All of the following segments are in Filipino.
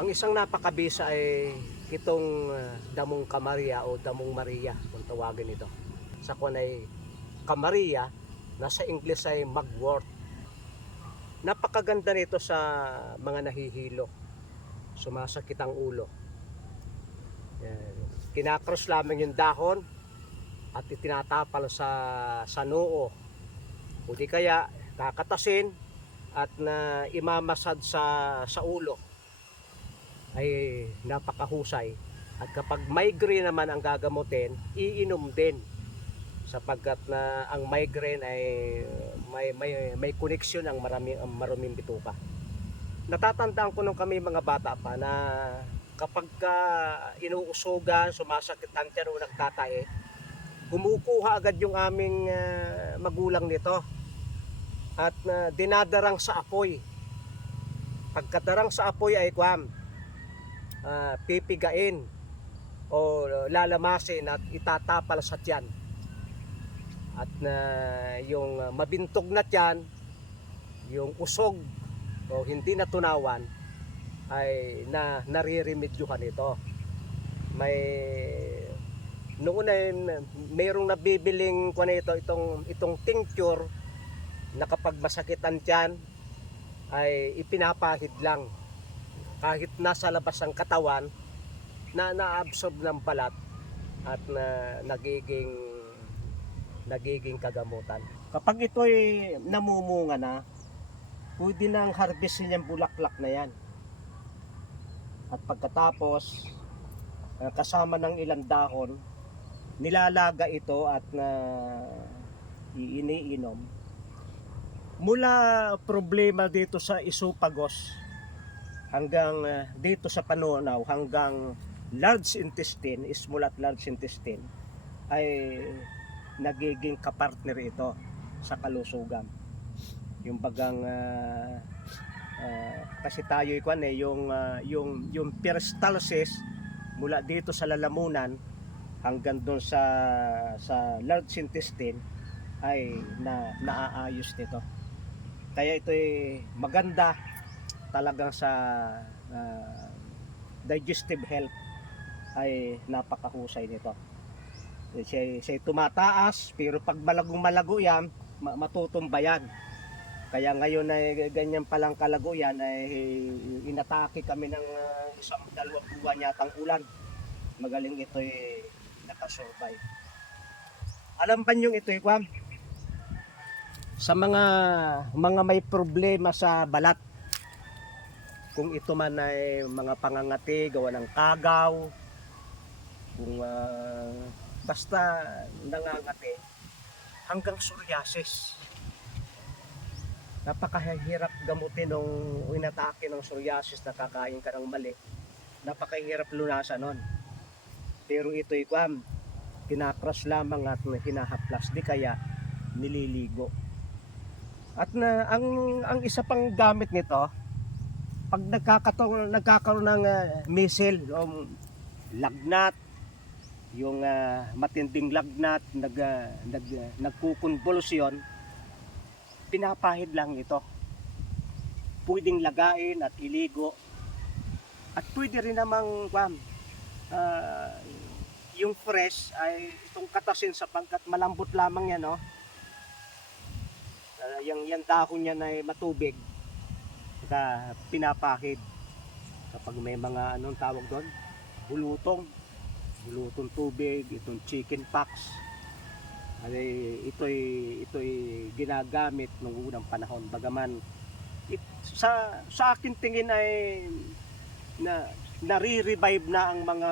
Ang isang napakabisa ay itong ah, damong Kamaria o damong Maria kung tawagin ito. Sa kwan ay Kamaria, nasa English ay Mugwort. Napakaganda nito sa mga nahihilo. Sumasakit ang ulo. Kinakross lamang yung dahon at itinatapal sa sa noo. Kaya kakatasin at na imamasad sa sa ulo ay napakahusay. At kapag migraine naman ang gagamutin, iinom din sapagkat na ang migraine ay may may may connection ang marami ang maruming bituka. Natatandaan ko nung kami mga bata pa na kapag ka inuusugan, sumasakit ang tiyan o nagtatae, kumukuha agad yung aming ah, magulang nito at na dinadarang sa apoy. Pagkadarang sa apoy ay kwam, ah, pipigain o lalamasin at itatapal sa tiyan. At na yung ah, mabintog na tiyan, yung usog o hindi natunawan ay na nariremedyohan ito. May noon ay mayroong nabibiling ko ito itong itong tincture na kapag masakit ang tiyan ay ipinapahid lang kahit nasa labas ang katawan na naabsorb ng balat at na nagiging nagiging kagamutan. Kapag ito ay namumunga na, pwede nang harvestin yung bulaklak na yan. At pagkatapos, ah, kasama ng ilang dahon, nilalaga ito at na iiniinom. Mula problema dito sa isopagos hanggang ah, dito sa panunaw hanggang large intestine, small at large intestine ay nagiging kapartner ito sa kalusugan. Yung bagang ah, ah, kasi tayo ikuan eh yung ah, yung yung peristalsis mula dito sa lalamunan hanggang doon sa sa large intestine ay na naaayos nito. Kaya ito ay maganda talagang sa ah, digestive health ay napakahusay nito. Eh, Siya, siya tumataas pero pag malagong malago yan, ma- matutumba yan. Kaya ngayon ay ganyan palang kalago yan ay inatake kami ng ah, isang dalawang buwan yatang ulan. Magaling ito ay nakasurvive. Alam ba nyo ito Kwam? Sa mga mga may problema sa balat, kung ito man ay mga pangangati, gawa ng kagaw, kung ah, basta nangangati, hanggang psoriasis. Napakahirap gamutin nung inatake ng psoriasis na kakain ka ng mali. Napakahirap lunasan nun. Pero ito'y kwam, kinakras lamang at hinahaplas, di kaya nililigo. At na ang ang isa pang gamit nito, pag nagkakataon nagkakaroon ng uh, misil o lagnat, yung ah, matinding lagnat, nag ah, nag ah, nagkukonvulsyon, pinapahid lang ito. Pwedeng lagain at iligo. At pwede rin namang kwam, ah, yung fresh ay itong katasin sapagkat malambot lamang yan, no? Ah, yung, yung dahon niya ay matubig. Saka pinapahid. Kapag may mga anong tawag doon, bulutong. Bulutong tubig, itong chicken pox. Ay, ito'y, ito'y ginagamit nung unang panahon. Bagaman, it, sa, sa akin tingin ay na nare-revive na ang mga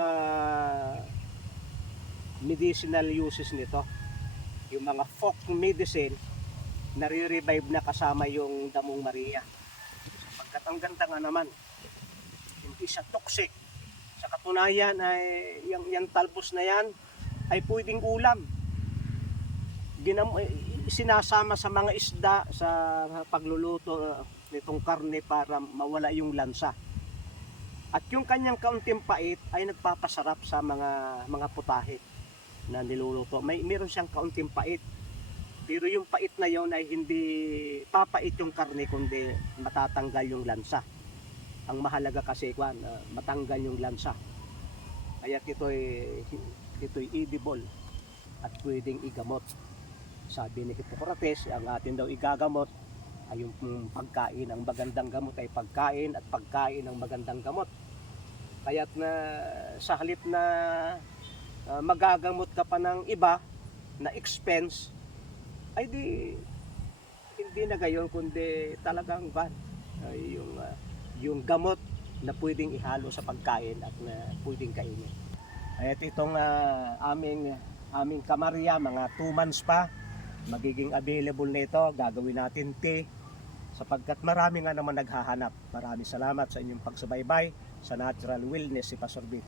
medicinal uses nito. Yung mga folk medicine, nare-revive na kasama yung damong Maria. Sapagkat ang ganda nga naman, hindi siya toxic. Sa katunayan ay yung, yung talbos na yan ay pwedeng ulam. Ginam, eh, sinasama sa mga isda sa pagluluto uh, nitong karne para mawala yung lansa. At yung kanyang kaunting pait ay nagpapasarap sa mga mga putahe na niluluto. May meron siyang kaunting pait. Pero yung pait na yon ay hindi papait yung karne kundi matatanggal yung lansa. Ang mahalaga kasi kwan, ah, matanggal yung lansa. Kaya ito'y ito'y edible at pwedeng igamot. Sabi ni Hippocrates, ang atin daw igagamot ay yung pagkain. Ang magandang gamot ay pagkain at pagkain ang magandang gamot. Kaya't na sa halip na ah, magagamot ka pa ng iba na expense, ay di hindi na gayon kundi talagang van ay yung ah, yung gamot na pwedeng ihalo sa pagkain at na pwedeng kainin. At itong ah, aming aming kamarya mga 2 months pa magiging available nito gagawin natin tea sapagkat marami nga naman naghahanap. Maraming salamat sa inyong pagsubaybay sa Natural Wellness si Pastor Vic.